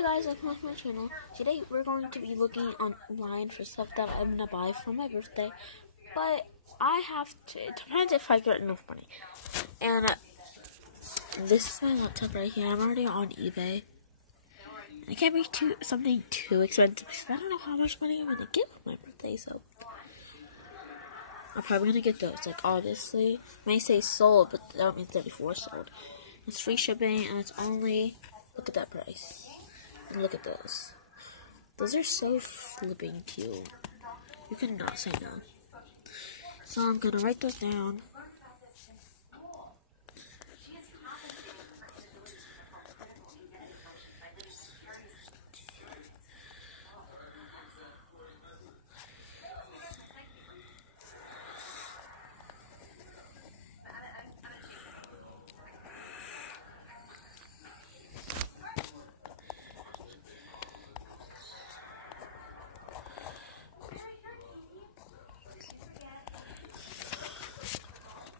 Hey guys, welcome to my channel. Today we're going to be looking online for stuff that I'm gonna buy for my birthday, but I have to, it depends if I get enough money. And this is my laptop right here. I'm already on eBay. It can't be something too expensive because I don't know how much money I'm gonna get for my birthday, so I'm probably gonna get those. Like, obviously, it may say sold, but that means 34 sold. It's free shipping, and it's only, look at that price. And look at those. Those are so flipping cute. You cannot say no. So I'm gonna write those down.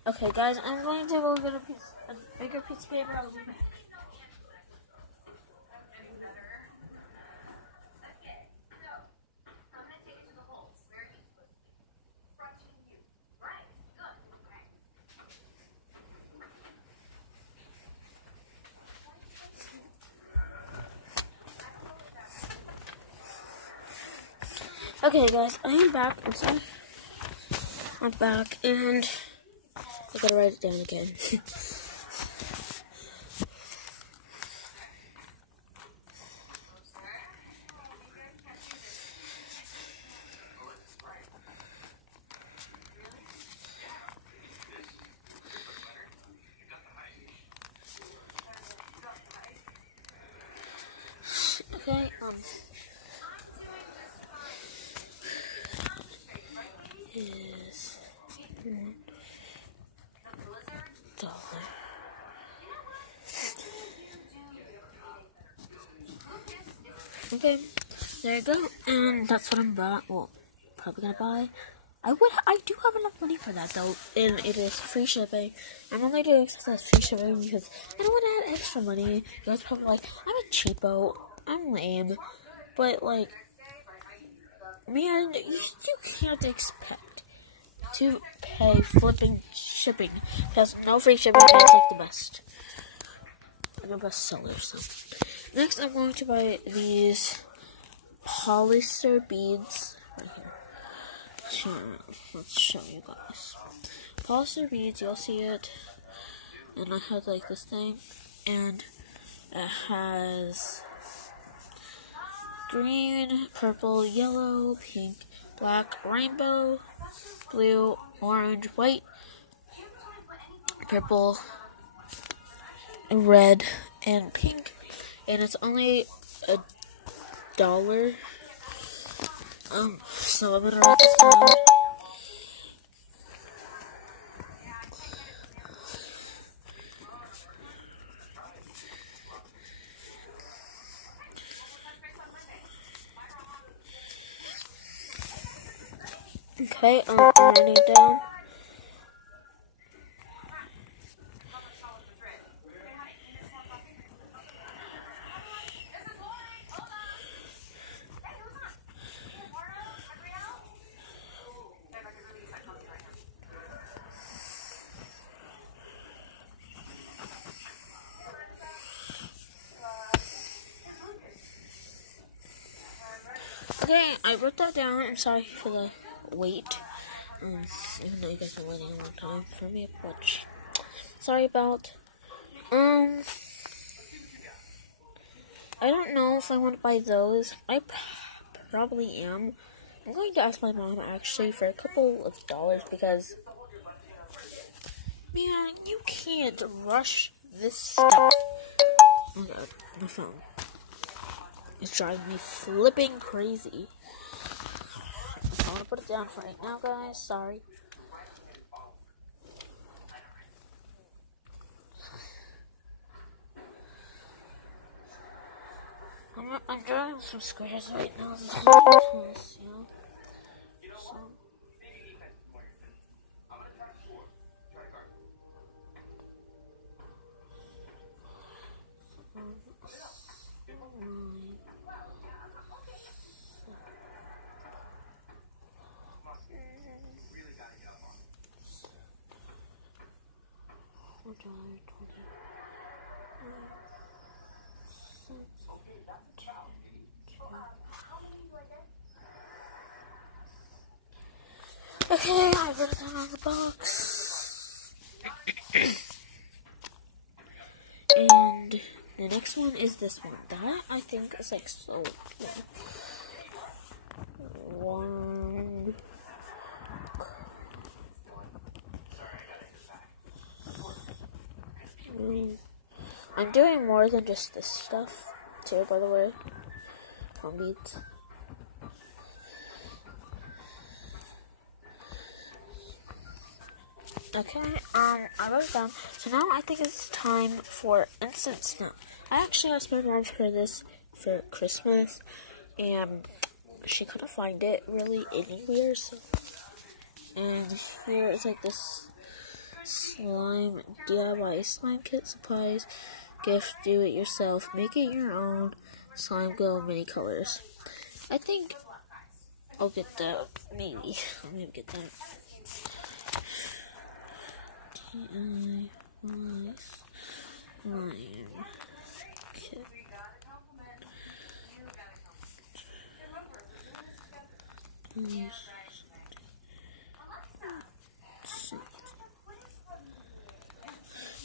Okay, guys, I'm going to go get a bigger piece of paper. I'll be back. Okay, guys, I am back. I'm sorry. I'm back, and I gotta write it down again. Okay, is $1. Okay, there you go, and that's what I'm probably gonna buy. I do have enough money for that though, and it is free shipping. I'm only doing stuff that's free shipping because I don't want to add extra money. You guys probably like, I'm a cheapo, I'm lame, but like, man, you can't expect to pay flipping shipping because no free shipping is like the best. I'm the best seller. So next, I'm going to buy these polyester beads right here. Let's show you guys. Polyester beads, you'll see it. And I have like this thing, and it has green, purple, yellow, pink, black, rainbow, blue, orange, white, purple, red, and pink. And it's only $1. So I'm gonna write this down. Okay, I'm writing it down. Okay, I wrote that down. I'm sorry for the wait. Even though you guys been waiting a long time for me, but sorry about. I don't know if I want to buy those. I probably am. I'm going to ask my mom actually for a couple of dollars because, man, you can't rush this stuff. Oh god, my phone. It's driving me flipping crazy. I'm gonna put it down for right now, guys. Sorry. I'm drawing some squares right now. This is ridiculous, you know. So, Okay, I wrote it down on the box. And the next one is this one. That I think is like so cool. One. I'm doing more than just this stuff too, by the way. Home beats. Okay, I wrote it down. So now I think it's time for instant snow. I actually asked my mom for this for Christmas, and she couldn't find it really anywhere. So, and here is like this slime DIY slime kit supplies, gift, do it yourself, make it your own, slime glow, many colors. I think I'll get that. Maybe I'll maybe get that. DIY slime kit.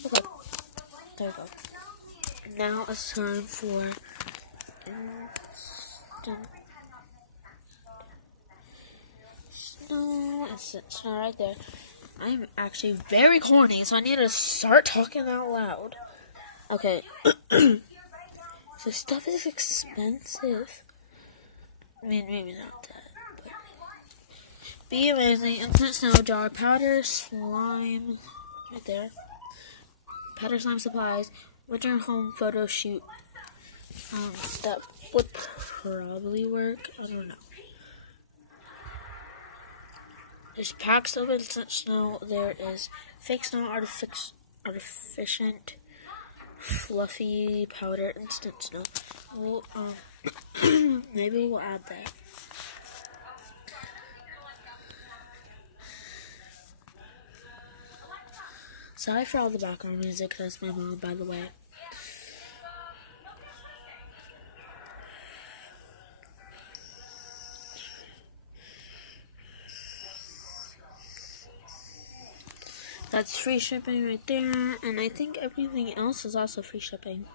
Okay, there we go. Now it's time for instant snow right there. I'm actually very corny, so I need to start talking out loud. Okay. This stuff is expensive. I mean, maybe not that, but be amazing. Instant snow jar, powder, slime, right there. Powder slime supplies, winter home photo shoot. That would probably work. I don't know. There's packs of instant snow. There is fake snow, artificial, fluffy powder, instant snow. We'll, maybe we'll add that. Sorry for all the background music. That's my mom, by the way. That's free shipping right there, and I think everything else is also free shipping.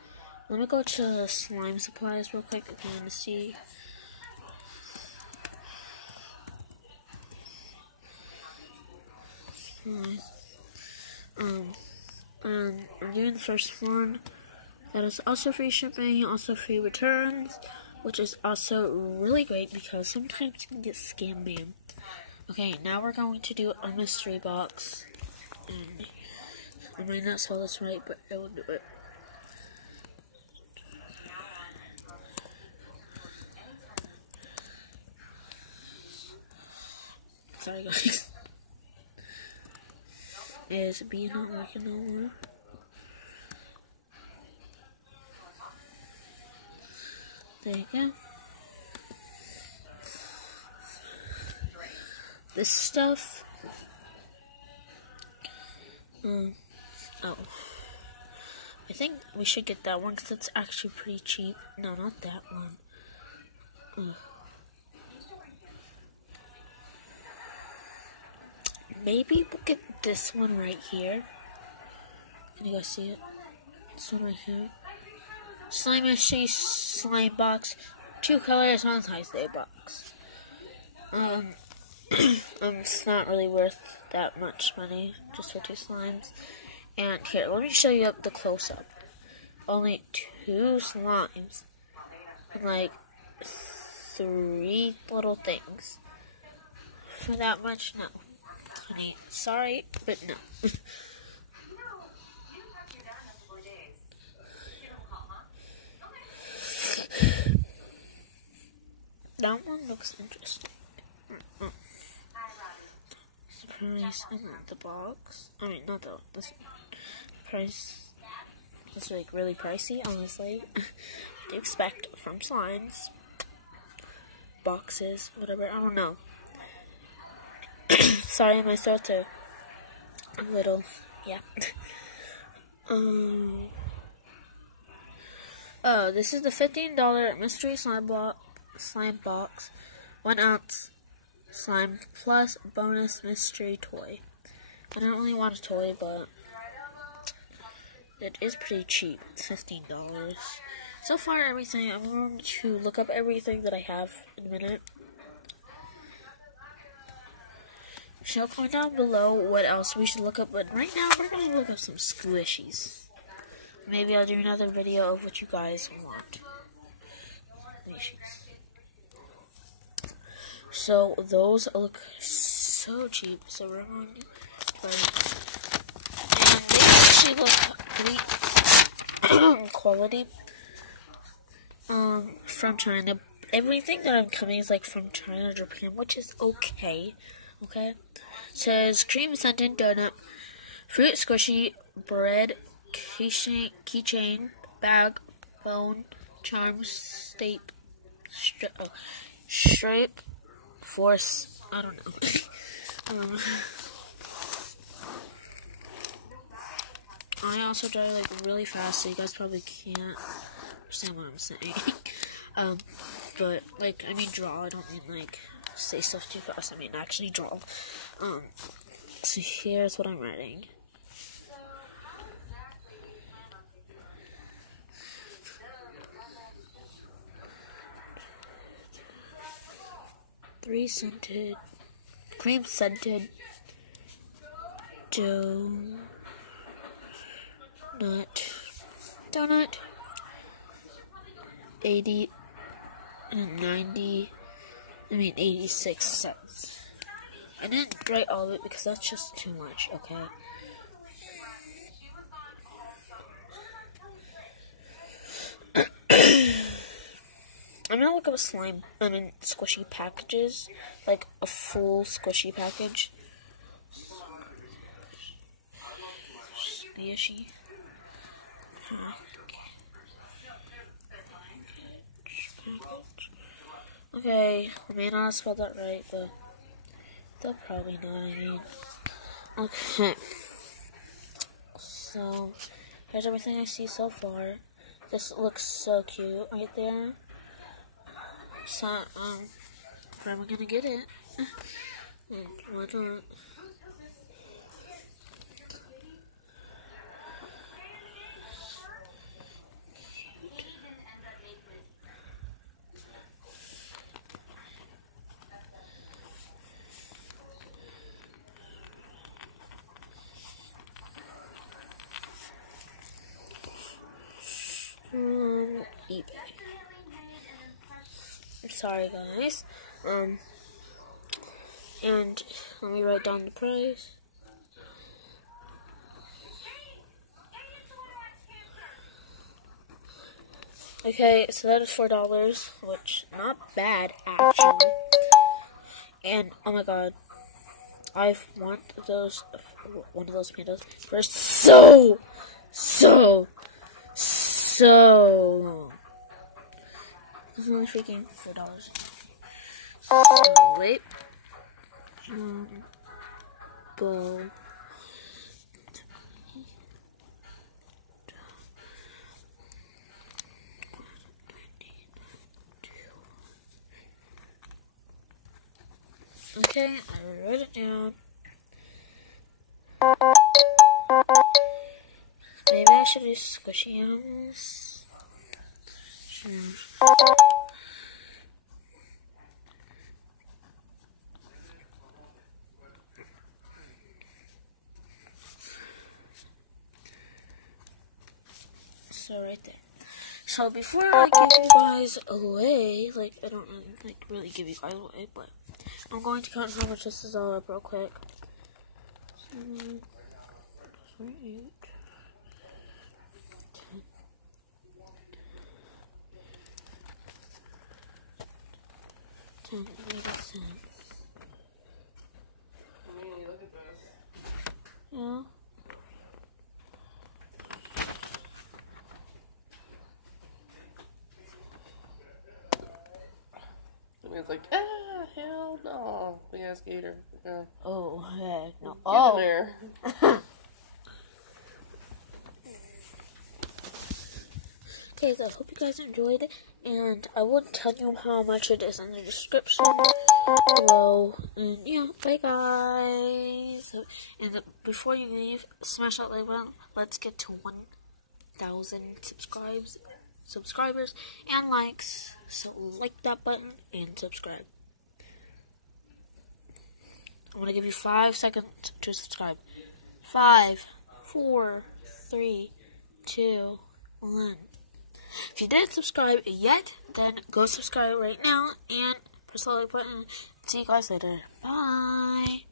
Let me go to slime supplies real quick if you want to see. I'm doing the first one. That is also free shipping, also free returns, which is also really great because sometimes you can get scam banned. Okay, now we're going to do a mystery box. And I might not spell this right, but I will do it. Sorry guys. Is B not working no more? There you go. This stuff. Oh. I think we should get that one because it's actually pretty cheap. No, not that one. Maybe we'll get this one right here. Can you guys see it? This one right here. Slimey slime box. 2 colors, Valentine's Day box. It's not really worth that much money just for 2 slimes. And here, let me show you up the close-up. Only 2 slimes. And like 3 little things. For that much, no. Honey, sorry, but no. That one looks interesting. Price and the box. I mean, not this price. It's like really pricey, honestly. To expect from slimes, boxes, whatever. I don't know. Sorry, my throat's a little, yeah. Oh, this is the $15 mystery slime box, 1 ounce slime plus bonus mystery toy. I don't really want a toy, but it is pretty cheap. It's $15. So far, everything. I'm going to look up everything that I have in a minute. So comment down below what else we should look up. But right now, we're going to look up some squishies. Maybe I'll do another video of what you guys want. So those look so cheap. So we're going to try it. And they actually look great quality. From China. Everything that I'm coming is like from China or Japan, which is okay. Okay. Says cream scented donut, fruit squishy, bread, keychain, bag, phone, charm, stripe, force. I don't know. I also drive like really fast, so you guys probably can't understand what I'm saying. But like, I mean draw. I don't mean like say stuff too fast. I mean actually draw. So here's what I'm writing. Cream scented donut, 86 cents. I didn't write all of it because that's just too much, okay? I'm gonna look up squishy packages, like a full squishy package. Squishy. Okay, I may not have spelled that right, but they'll probably know what I mean. Okay. So, here's everything I see so far. This looks so cute right there. So, where am I gonna get it? Why not? eBay. Sorry guys. And let me write down the price. Okay, so that is $4, which not bad actually. And oh my god, I want one of those pandas for so long. This is only freaking $4. So wait, go. Okay, I wrote it down. Maybe I should do squishy animals. So right there. So before I give you guys away, like I don't really give you guys away, but I'm going to count how much this is all up real quick. 7, 8, 10, 10. Yeah. It's like, hell no. Big ass gator. Yeah. Oh, heck no. Get in there. Okay, so I hope you guys enjoyed it, and I will tell you how much it is in the description below. And yeah, bye guys. And before you leave, smash that like button. Let's get to 1,000 subscribers and likes. So like that button and subscribe. I'm gonna give you 5 seconds to subscribe. 5, 4, 3, 2, 1. If you didn't subscribe yet, then go subscribe right now and press the like button. See you guys later. Bye.